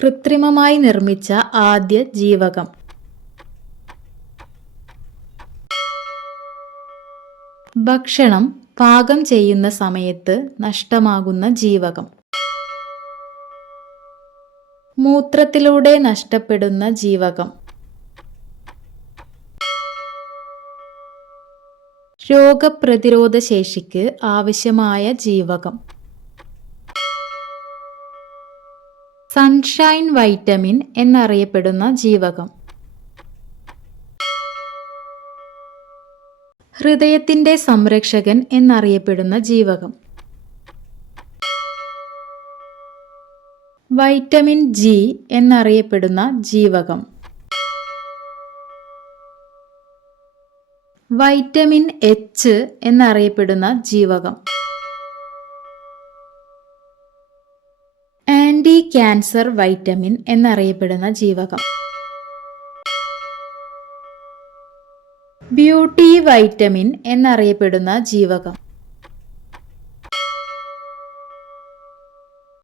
കൃത്രിമമായി നിർമ്മിച്ച ആദ്യ ജീവകം. ഭക്ഷണം പാകം ചെയ്യുന്ന സമയത്ത് നഷ്ടമാകുന്ന ജീവകം. മൂത്രത്തിലൂടെ നഷ്ടപ്പെടുന്ന ജീവകം. രോഗപ്രതിരോധ ശേഷിക്ക് ആവശ്യമായ ജീവകം. സൺഷൈൻ വൈറ്റമിൻ എന്നറിയപ്പെടുന്ന ജീവകം. ഹൃദയത്തിന്റെ സംരക്ഷകൻ എന്നറിയപ്പെടുന്ന ജീവകം. വൈറ്റമിൻ ജി എന്നറിയപ്പെടുന്ന ജീവകം. വൈറ്റമിൻ എച്ച് എന്നറിയപ്പെടുന്ന ജീവകം. ആന്റി ക്യാൻസർ വൈറ്റമിൻ എന്നറിയപ്പെടുന്ന ജീവകം. ബ്യൂട്ടി വൈറ്റമിൻ എന്നറിയപ്പെടുന്ന ജീവകം.